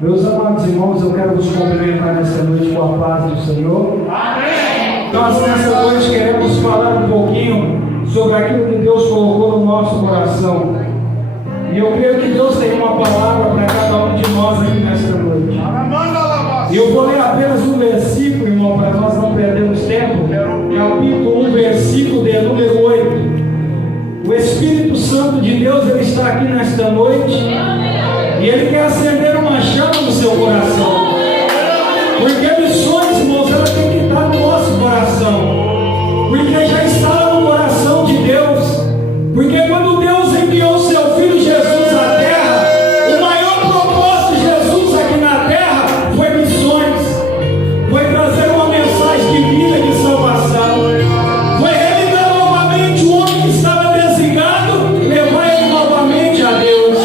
Meus amados irmãos, eu quero vos cumprimentar nesta noite com a paz do Senhor. Amém. Nós nesta noite queremos falar um pouquinho sobre aquilo que Deus colocou no nosso coração. E eu creio que Deus tem uma palavra para cada um de nós aqui nesta noite. E eu vou ler apenas um versículo, irmão, para nós não perdermos tempo. Capítulo 1, versículo de número 8. O Espírito Santo de Deus, ele está aqui nesta noite. E ele quer acender uma chama no seu coração. Porque missões, irmãos, ela tem que estar no nosso coração. Porque já está no coração de Deus. Porque quando Deus enviou o seu Filho Jesus à terra, o maior propósito de Jesus aqui na terra foi missões. Foi trazer uma mensagem de vida e de salvação. Foi realizar novamente o homem que estava desligado, levar ele novamente a Deus.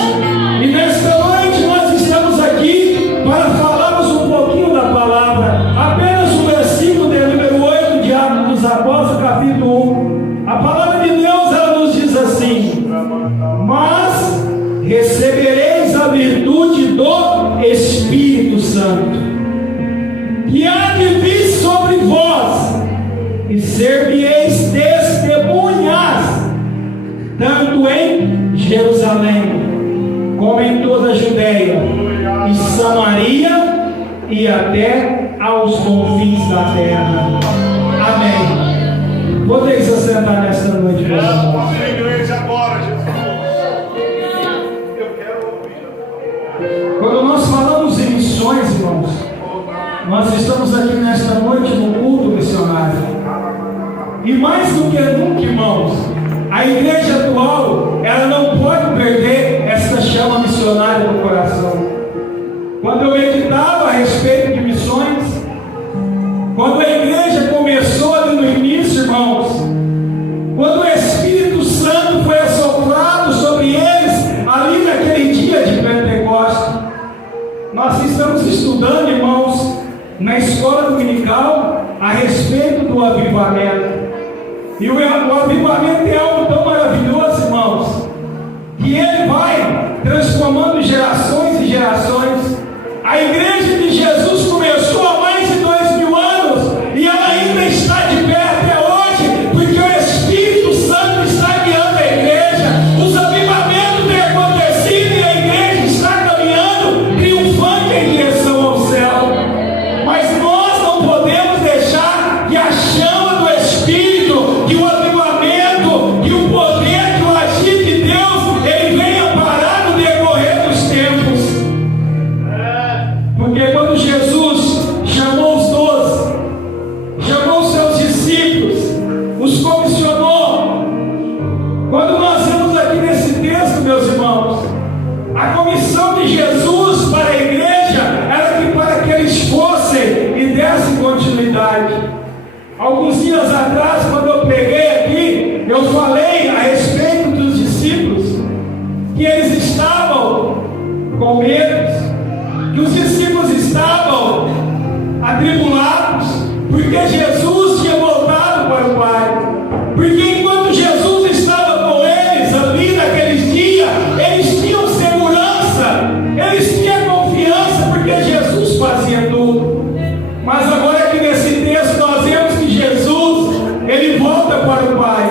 E nesta noite nós estamos aqui para falarmos um pouquinho da palavra. Apenas o versículo de número 8 de Atos dos Apóstolos, capítulo 1. A palavra de Deus, ela nos diz assim: mas recebereis a virtude do Espírito Santo, que há de vir sobre vós, e ser-me-eis testemunhas, tanto em Jerusalém, como em toda a Judeia e Samaria, e até aos confins da terra. Amém. Podem se assentar nesta noite, meus irmãos. A igreja agora, Jesus. Eu quero ouvir. Quando nós falamos em missões, irmãos, nós estamos aqui nesta noite no culto missionário. E mais do que nunca, irmãos, a igreja atual, ela não pode perder essa chama missionária no coração. Quando eu meditava a respeito de missões, quando a igreja começou ali no início, irmãos, quando o Espírito Santo foi assoprado sobre eles, ali naquele dia de Pentecostes, nós estamos estudando, irmãos, na escola dominical, a respeito do avivamento. E o avivamento é algo tão maravilhoso, irmãos, que ele vai transformando gerações e gerações. A igreja de Jesus começou há mais de 2000 anos e ela ainda está de pé até hoje, porque o Espírito Santo está guiando a igreja. Os avivamentos têm acontecido e a igreja está caminhando triunfante em direção ao céu. Mas nós não podemos deixar que a chama do Espírito, que o avivamento, que o poder, que o agir de Deus, ele venha parar no decorrer dos tempos. Porque quando Jesus chamou os 12, chamou os seus discípulos, os comissionou, quando nós vemos aqui nesse texto, meus irmãos, a comissão de Jesus para a igreja era para que eles fossem e dessem continuidade. Alguns dias atrás, quando eu preguei aqui, eu falei a respeito dos discípulos, que eles estavam com medo, que os discípulos estavam atribulados, porque Jesus tinha voltado para o Pai. Porque enquanto Jesus estava com eles ali naqueles dias, eles tinham segurança, eles tinham confiança, porque Jesus fazia tudo. Mas agora aqui nesse texto nós vemos que Jesus, ele volta para o Pai,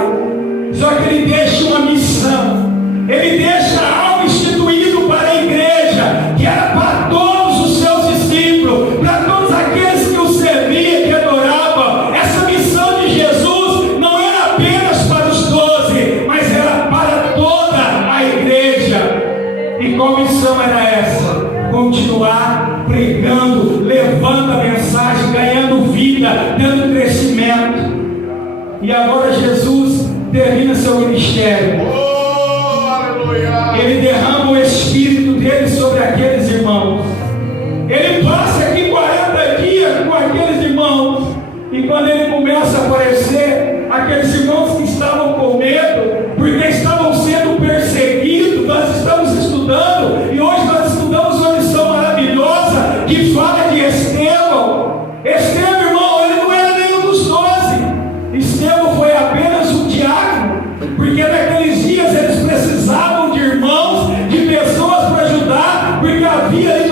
só que ele deixa uma missão, ele deixa algo instituído para a igreja, que era para todos os seus discípulos, para todos aqueles que o serviam, que adoravam. Essa missão de Jesus não era apenas para os 12, mas era para toda a igreja. E qual missão era essa? Continuar pregando, levando a mensagem, ganhando vida, dando crescimento. E agora Jesus termina seu ministério. Ele derrama o Espírito dele sobre aqueles irmãos. Ele passa aqui 40 dias com aqueles irmãos. E quando ele começa a aparecer, aqueles irmãos que estavam com medo, porque estavam sendo perseguidos, nós estamos estudando, e hoje nós estudamos uma lição maravilhosa que fala de Estevão. Estevão, irmão, ele não era nenhum dos 12. Estevão foi apenas um diácono, porque naqueles dias eles precisavam de irmãos, de pessoas para ajudar, porque havia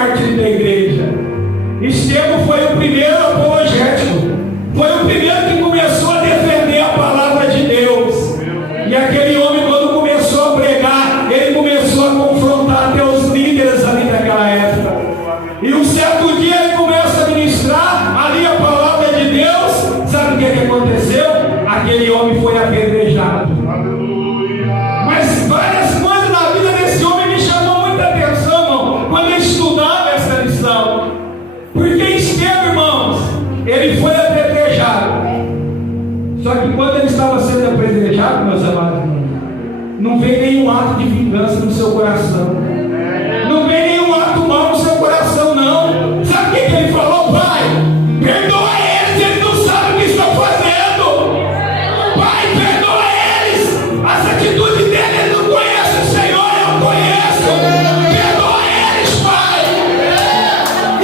mártir da igreja. Estevão foi o primeiro apologético, foi o primeiro que começou a defender a palavra de Deus. E aquele homem, quando começou a pregar, ele começou a confrontar até os líderes ali daquela época. E um certo dia ele começa a ministrar ali a palavra de Deus. Sabe o que aconteceu? Aquele homem foi apedrejado. Mas várias coisas na vida desse homem me chamou muita atenção, irmão, quando eu estudava essa lição. Porque Estevão, irmãos, ele foi apedrejado. Só que quando ele estava sendo apedrejado, meus amados irmãos, não veio nenhum ato de vingança no seu coração. Não veio nenhum ato mau no seu coração, não. Sabe o que ele falou? Pai, perdoa eles, eles não sabem o que estão fazendo. Pai, perdoa eles. As atitudes deles, eles não conhecem o Senhor, eu conheço. Perdoa eles, Pai.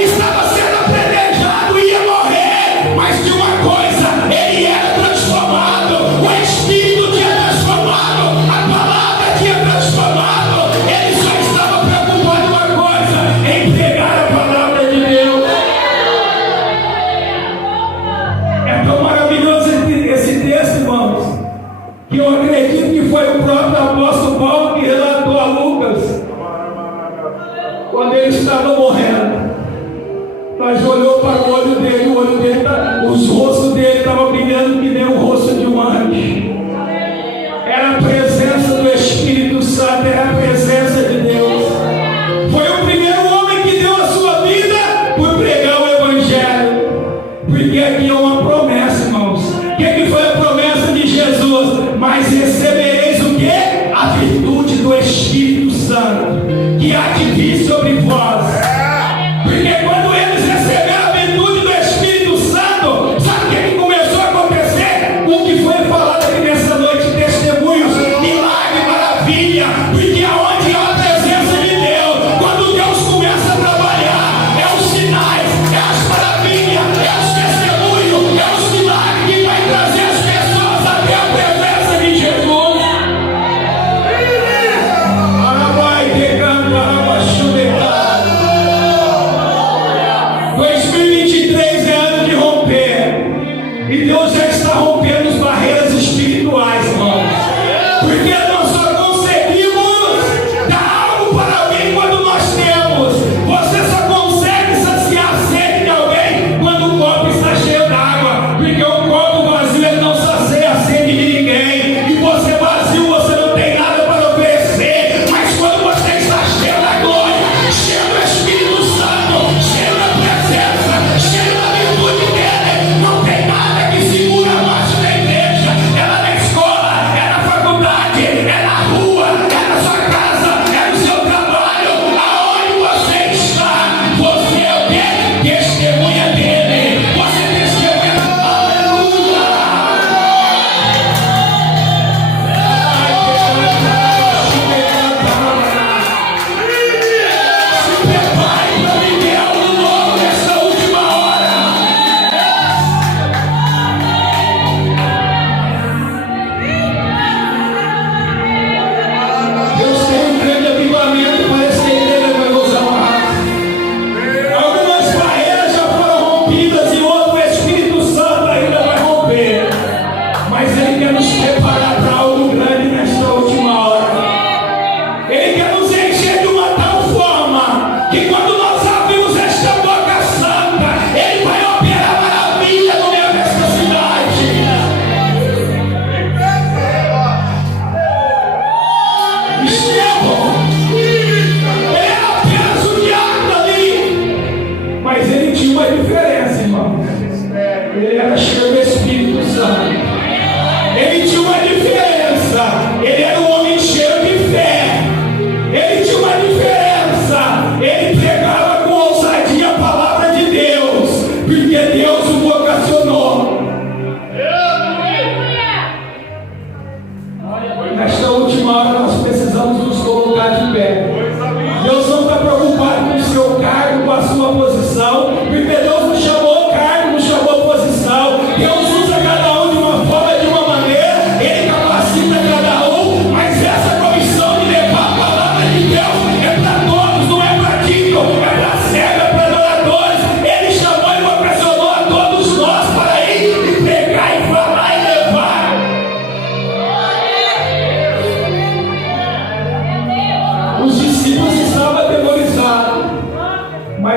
Estava sendo apedrejado, ia morrer, mas de uma coisa, ele era transformado. O Espírito tinha transformado, a palavra tinha transformado. Ele só estava preocupado em uma coisa, em pregar a palavra de Deus. É tão maravilhoso esse texto, irmãos, que eu acredito que foi o próprio apóstolo Paulo que relatou a Lucas, quando ele estava morrendo. Nós olhou para o olho dele, os rostos dele estavam brilhando que nem o rosto de um anjo. Era a presença do Espírito Santo, era a presença de Deus. Foi o primeiro homem que deu a sua vida por pregar o Evangelho. Porque aqui é uma promessa, irmãos. O que foi a promessa de Jesus? Mas recebereis o quê? A virtude do Espírito Santo, que há de vir sobre vós. Porque quando eles receberam a virtude do Espírito Santo, sabe o que começou a acontecer? O que foi falado aqui nessa noite, testemunhos, milagre, maravilha. Porque aonde há a presença de Deus, quando Deus começa a trabalhar, é os sinais, é as maravilhas, é os testemunhos, é os milagres que vai trazer as pessoas até a presença de Jesus. Arabai, decano, arabai, chuveirado. 2023 é ano de romper. E Deus já está rompendo as barreiras espirituais, irmãos. Porque nós só conseguimos dar algo para alguém quando nós temos. Você só consegue saciar a sede de alguém quando o copo está cheio d'água. Porque o copo vazio ele não sacia a sede de ninguém. E você vazio, você não tem nada para oferecer. Mas quando você está cheio da glória, cheio do Espírito Santo, cheio da presença, cheio da virtude dele, não tem nada que segura a marcha da igreja. Ela na escola,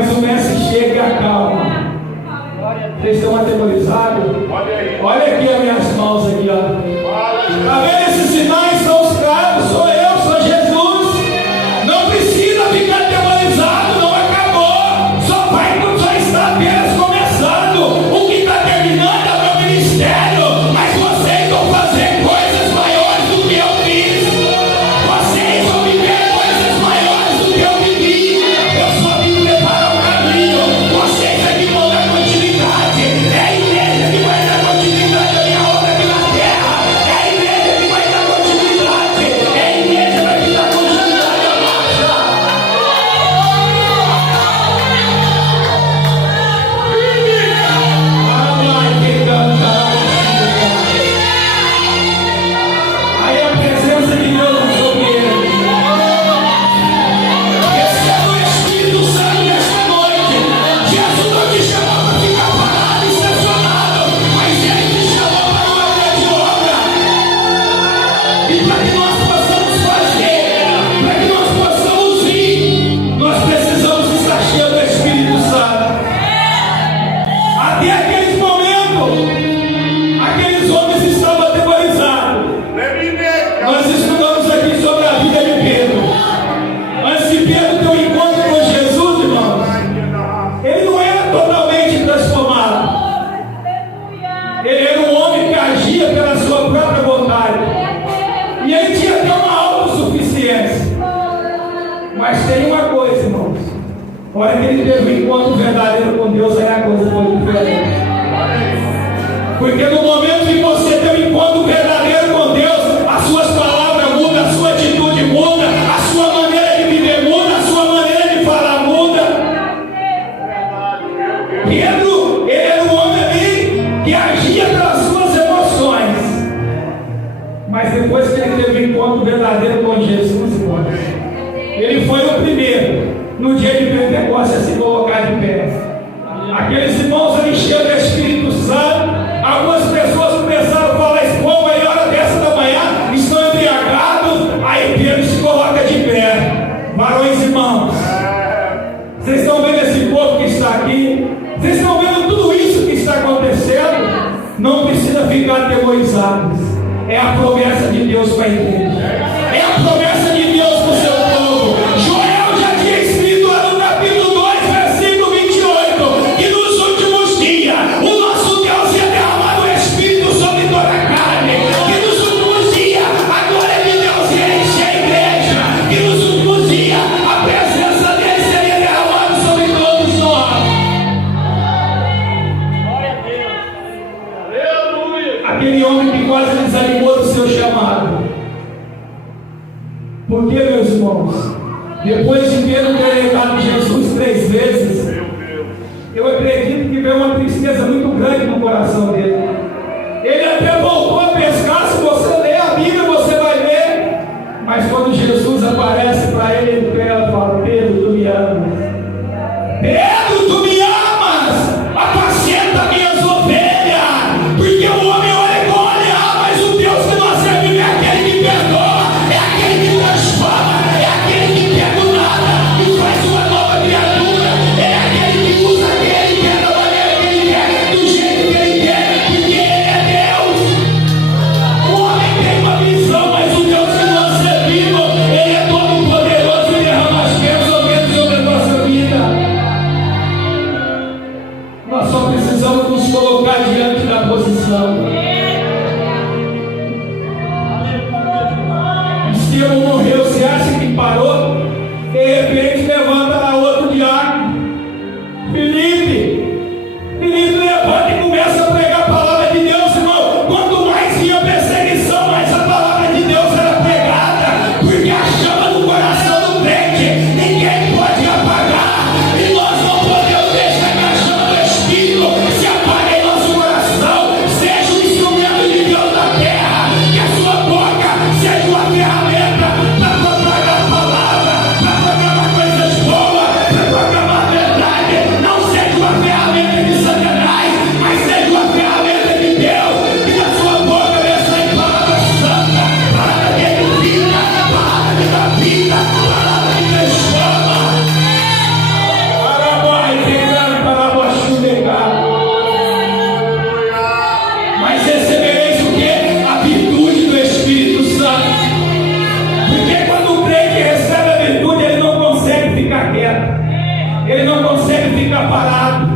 Mas o mestre chega e acalma. Vocês estão atemorizados? Olha aqui as minhas mãos aqui, ó. Está vendo esses sinais? São os caras, sou eu, sou Jesus. Não precisa ficar atemorizado, não acabou. Só está apenas começando. O que está terminando é o meu ministério. Mas vocês vão fazer coisas maiores do que eu fiz. Vocês vão viver coisas maiores do que eu vivi. Eu só vim preparar o caminho. Vocês é que vão dar continuidade. É a igreja que vai dar continuidade à minha obra aqui na terra. É a igreja que vai dar continuidade. É a igreja que vai dar continuidade à marcha. Aí a presença de Deus no sobre ele. Receba o Espírito Santo nesta noite. Jesus não te chamou para ficar parado, estacionado, mas Ele te chamou para uma grande obra. E para que nós possamos fazer, para que nós possamos ir, nós precisamos estar cheios do Espírito Santo. Até aqueles momentos, aqueles homens estavam atemorizados. Nós estudamos aqui sobre a vida de Pedro. Antes de Pedro ter um encontro com Jesus, irmãos, ele não era totalmente transformado. Ele era um homem que agia pela sua própria vontade. E ele tinha até uma autossuficiência. Mas tem uma coisa, irmãos. A hora que ele teve um encontro verdadeiro com Deus, aí a coisa foi diferente. Porque no momento que você tem um encontro verdadeiro com Deus, as suas palavras mudam, a sua atitude muda, a sua maneira de viver muda, a sua maneira de falar muda. Pedro, ele era um homem ali que agia pelas suas emoções. Mas depois que ele teve um encontro verdadeiro com Jesus, irmãos, ele foi o primeiro, no dia de Pentecostes, a se colocar de pé. Aqueles irmãos ali cheios do Espírito Santo, algumas pessoas começaram a falar espuma e hora dessa da manhã, estão embriagados. Aí Pedro se coloca de pé. Varões irmãos, vocês estão vendo esse povo que está aqui? Vocês estão vendo tudo isso que está acontecendo? Não precisa ficar atemorizados. É a promessa de Deus para a igreja. É a promessa de Deus para o seu povo. Joel já tinha escrito lá no capítulo 2, versículo 28, que nos últimos dias o nosso Deus ia derramar o Espírito sobre toda a carne. Que nos últimos dias a glória de Deus ia encher a igreja. Que nos últimos dias a presença dele seria derramada sobre todos nós. Glória a Deus. Aleluia. Aquele homem que quase desanimou do seu chamado. Porque, meus irmãos, depois de Pedro ter negado Jesus 3 vezes, Meu Deus. eu acredito que veio uma tristeza muito grande no coração dele. Ele até voltou a pescar. Se você ler a Bíblia, você vai ver. Mas quando Jesus aparece para ele, ele pega e fala: Pedro, tu me amas. Pedro, tu me amas. Apacenta minhas ovelhas. Porque o homem olha com olhar, mas o Deus que nós servimos é aquele que perdoa, é aquele que transforma, é aquele que pega o nada e faz uma nova criatura, é aquele que usa quem ele quer, da maneira que ele quer, do jeito que ele quer, porque ele é Deus. O homem tem uma visão, mas o Deus que nós servimos, ele é todo poderoso e derrama as bênçãos sobre a nossa vida. Nós só precisamos nos colocar diante da posição. Estevão morreu, você acha que parou? De repente levanta lá outro diácono, Filipe levanta e começa a pregar a palavra de Deus, irmão. Quanto mais vinha perseguição, mais a palavra de Deus era pregada, porque a chama do coração do crente ninguém pode apagar, e nós não podemos deixar que a chama do Espírito se apague em nosso coração. Seja o fica parado,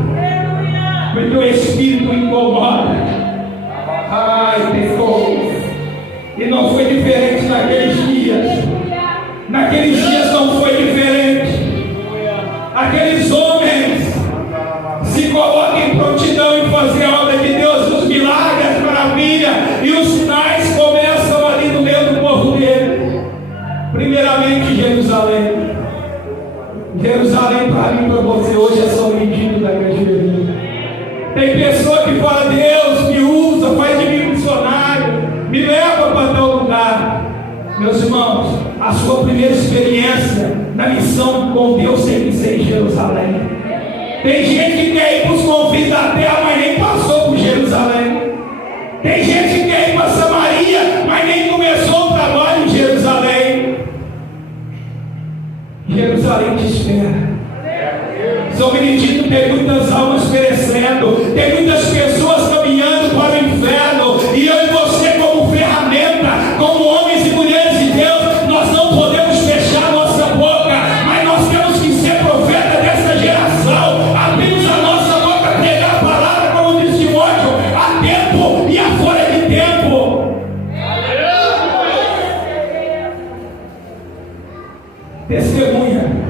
porque o Espírito incomoda. Ai, pecou. E não foi diferente naqueles dias. Naqueles dias não foi diferente. Aqueles homens se colocam em prontidão em fazer a obra de Deus, os milagres, as maravilhas e os sinais começam ali no meio do povo dele. Primeiramente Jerusalém. Jerusalém para mim e para você hoje é só o medinho da igreja. Tem pessoa que fala: Deus me usa, faz de mim missionário, me leva para tal lugar. Meus irmãos, a sua primeira experiência na missão com Deus tem que ser em Jerusalém. Tem gente que quer ir para os confins da terra, mas nem passou por Jerusalém. Tem gente que quer ir para Samaria, mas nem começou o trabalho em Jerusalém. Jerusalém te espera. São Benedito tem muitas almas perecendo, tem muitas pessoas caminhando para o inferno, e eu e você, como ferramenta, como homens e mulheres de Deus, nós não podemos fechar nossa boca, mas nós temos que ser profeta dessa geração. Abrimos a nossa boca a pregar a palavra, como diz Timóteo, a tempo e a fora de tempo. Testemunha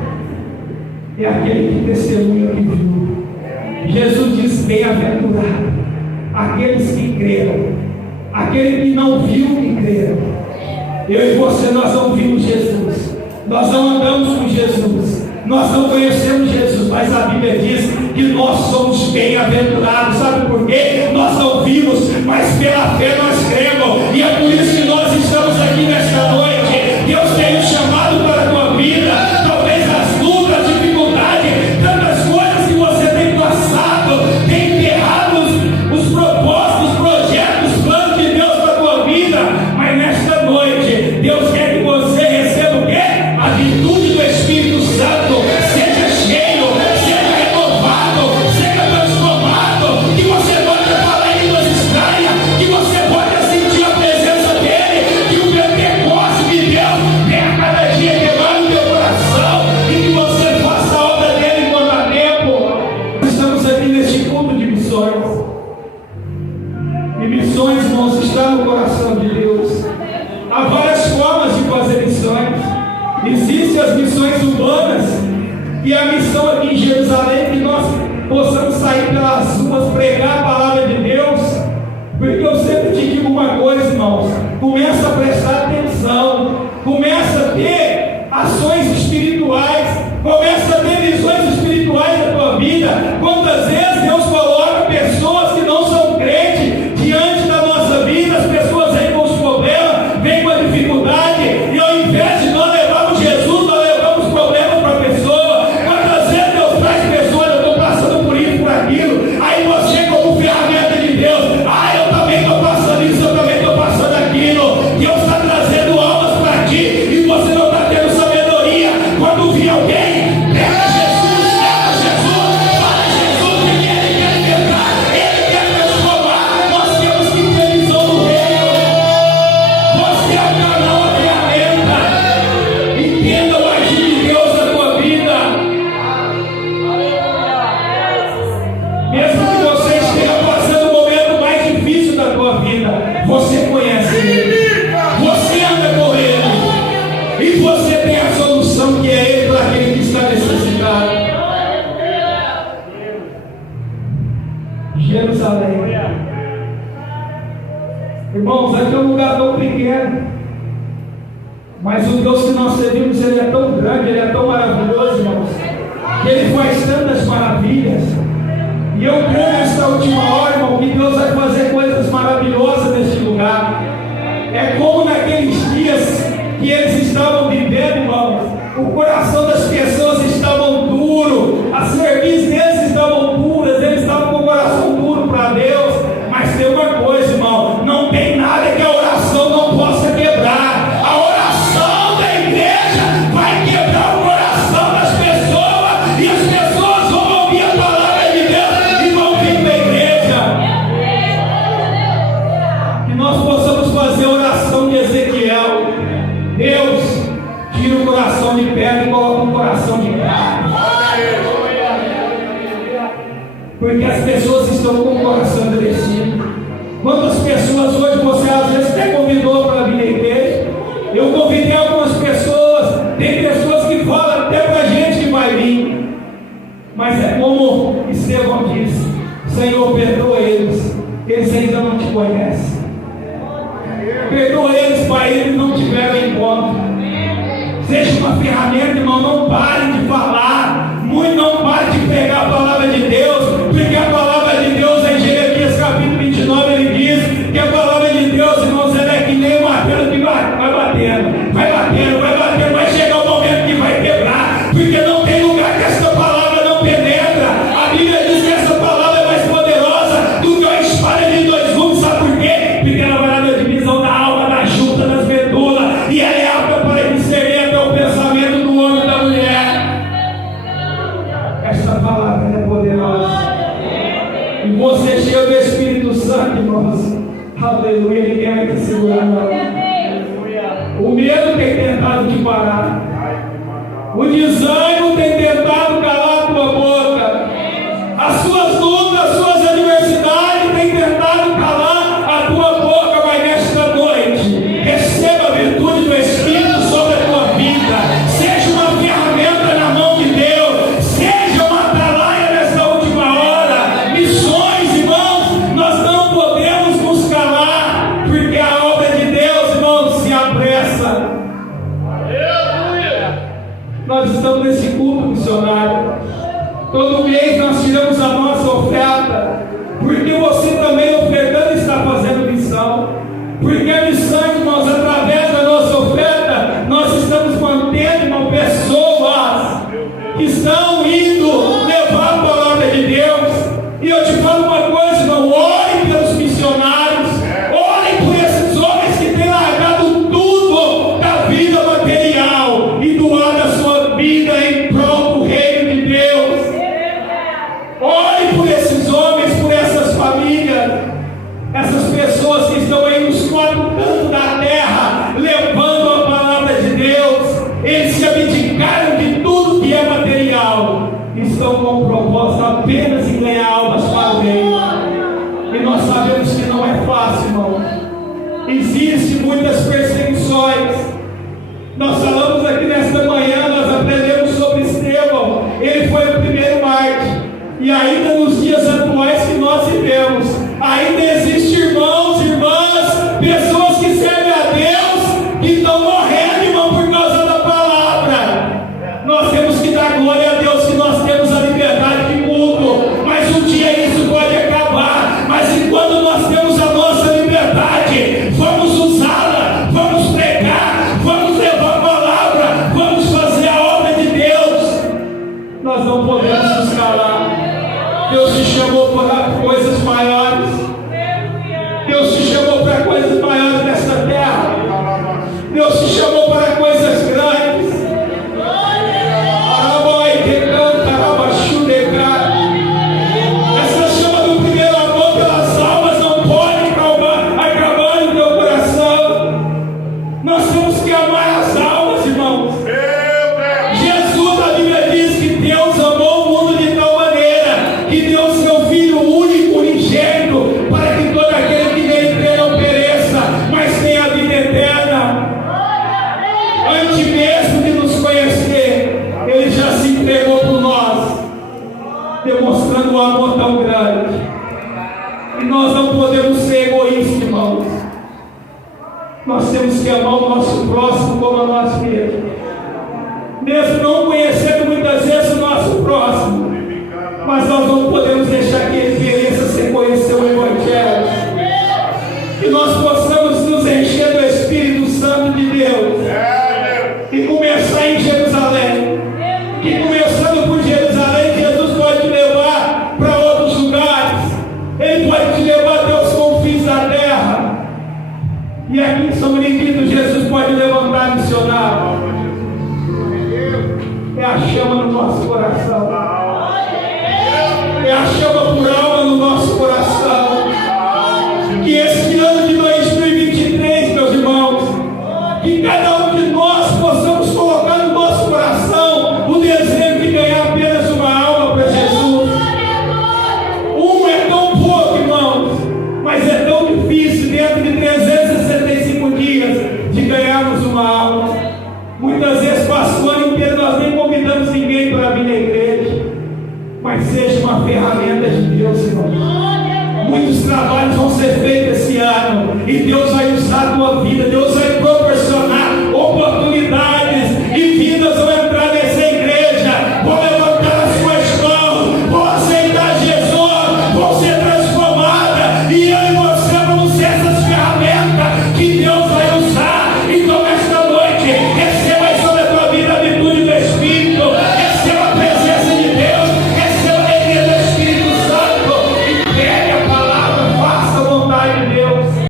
é aquele que testemunha o que viu. Jesus diz: bem-aventurado aqueles que creram, aquele que não viu que creram. Eu e você, nós não vimos Jesus, nós não andamos com Jesus, nós não conhecemos Jesus, mas a Bíblia diz que nós somos bem-aventurados. Sabe por quê? Nós não vimos, mas pela fé nós cremos, e é por isso que nós estamos aqui nesta noite. Deus tem nos chamado para a tua vida. Talvez as lutas, dificuldades, tantas coisas que você tem passado, tem enterrado os propósitos, os projetos, os planos de Deus para a tua vida, mas nesta noite Deus quer que você receba o quê? A virtude do Espírito Santo. Seja cheio, seja renovado, seja transformado, que você pode falar em línguas estranhas, que você pode sentir a presença dele, que o Pentecostes de Deus venha cada dia queimando o teu coração, e que você faça a obra dele enquanto há tempo. Estamos aqui neste culto de missões, e missões, irmãos, está no coração de Deus. Há várias formas de fazer missões. Existem as missões urbanas, e a missão aqui em Jerusalém, que nós possamos sair pelas ruas, pregar a palavra de Deus. Porque eu sempre te digo uma coisa, irmãos: começa a prestar atenção, começa a ter ações espirituais, começa a ter visões espirituais da tua vida. Quantas vezes Deus coloca pessoas que não são crentes diante da nossa vida? As pessoas vêm com os problemas, vêm com a dificuldade, e ao invés de nós levarmos Jesus, nós levamos problemas para a pessoa. Quantas vezes Deus traz pessoas: eu estou passando por isso, por aquilo, aí você, como ferramenta de Deus, eu também estou passando isso, eu também estou passando aquilo. Deus está trazendo almas para ti, e você não está tendo sabedoria. Quando vir alguém, pega Jesus, fala Jesus, porque Ele quer libertar, Ele quer transformar. Nós temos que ter visão do reino. Você é o canal, a ferramenta. Entenda o agir de Deus na tua vida. Mesmo que você esteja passando o momento mais difícil da tua vida, você conhece Ele, você anda com Ele, e você tem a solução, que é Ele para aquele que está necessitado. Jerusalém, irmãos, aqui é um lugar tão pequeno, mas o Deus que nós servimos, Ele é tão grande, Ele é tão maravilhoso, irmãos, que Ele faz tantas maravilhas. E eu creio nesta última hora, irmão, que Deus vai fazer coisas maravilhosas neste lugar. É como naqueles dias que eles estavam vivendo, irmãos, o coração das pessoas estavam duro, as cerviz deles estavam duras, eles estavam com o coração duro para Deus. Mas tem uma coisa, irmão: não tem nada que a oração não possa quebrar. A oração da igreja vai quebrar o coração das pessoas, e as pessoas vão ouvir a palavra de Deus e vão vir para a igreja. Que nós possamos fazer a oração de Ezequiel: Deus, tira o coração de pedra e coloca um coração Porque as pessoas estão com o coração endurecido. Quantas pessoas hoje você às vezes até convidou para vir à igreja? Eu convidei algumas pessoas, tem pessoas que falam até para a gente que vai vir. Mas é como Estevão disse: Senhor, perdoa eles, eles ainda não te conhecem. Perdoa eles, Pai, eles não tiveram encontro. Seja uma ferramenta, irmão, não pare de falar, muito não pare de pregar a palavra de Deus, porque a palavra de Deus em Jeremias capítulo 29, ele diz que a palavra de Deus, irmãos, ela é que nem um martelo que vai batendo, vai chegar o momento que vai quebrar, porque não tem lugar que essa palavra não penetra. A Bíblia diz que essa palavra é mais poderosa do que a espada de dois gumes. Sabe por quê? Porque ela vai na divisão da alma, da junta, das medulas, e ela é apta para discernir até o pensamento do homem e da mulher. Essa palavra é poderosa. E você cheio do Espírito Santo, irmãos, aleluia, ninguém vai te segurar, não. O medo tem tentado te parar, o desânimo tem tentado calar a tua boca, as suas lutas, as suas adversidades têm tentado calar a tua boca. Mas nesta noite, receba a virtude do Espírito sobre a tua vida, seja uma ferramenta na mão de Deus, seja uma atalaia nessa última hora. Missões, irmãos, nós não podemos nos calar, porque a obra de Deus, irmãos, se apressa. Nós estamos nesse culto missionário. Todo mês nós tiramos a nossa oferta, porque você também ofertando está fazendo missão. Porque a missão, irmãos, através da nossa oferta, nós estamos mantendo, irmão, pessoas que estão indo levar a palavra de Deus. E eu te falo uma coisa, irmão, ore pelos missionários, ore por esses homens que têm largado tudo da vida material e doado a sua vida em prol do reino de Deus. Ore por esses homens, por essas famílias, essas pessoas que estão aí nos quatro cantos da terra, levando a palavra de Deus. Eles se abdicaram de tudo que é material, estão com o propósito apenas em ganhar almas para o reino. E nós sabemos que não é fácil, irmão. Existem muitas perseguições. Nós falamos aqui nesta manhã, nós aprendemos sobre Estevão. Ele foi o primeiro mártir. E ainda nos dias atuais que nós vivemos, ainda existem irmãos, irmãs, pessoas que servem a Deus, que estão morrendo, irmão, por causa da palavra. Nós temos que dar glória a Deus que nós temos a liberdade de culto, mas um dia isso pode acabar. Mas enquanto nós temos a nossa liberdade, vamos usá-la, vamos pregar, vamos levar a palavra, vamos fazer a obra de Deus. Nós não podemos nos calar. Deus te chamou para coisas maiores. Deus te chamou para coisas maiores nesta terra. Deus te chamou para coisas grandes. Essa chama do primeiro amor pelas almas não pode acabar no teu coração. Nós temos que amar as almas, irmãos. Jesus, a Bíblia diz que Deus amou o mundo de tal maneira que deu o seu Filho único, unigênito, para que todo aquele que nele crê não pereça, mas tenha a vida eterna. Antes mesmo de nos conhecer, Ele já se entregou por nós, demonstrando um amor tão grande. E nós não podemos ser egoístas, irmãos. Nós temos que amar o nosso próximo como a nós mesmos. Mesmo não conhecendo muitas vezes o nosso próximo, mas nós não podemos deixar que ele pereça sem conhecer o Evangelho. Que nós possamos nos encher do Espírito Santo de Deus e começar em Jerusalém. Que começando por Jerusalém, Jesus pode te levar para outros lugares. Ele pode te levar até os confins da terra. E aqui em São Benedito, Jesus pode levantar missionário. É a chama no nosso coração. É a chama por alma no nosso coração. Que esse ano de 2023, meus irmãos, que cada um de nós possamos colocar no nosso coração o desejo de ganhar apenas uma alma para Jesus. E Deus vai usar a tua vida, Deus vai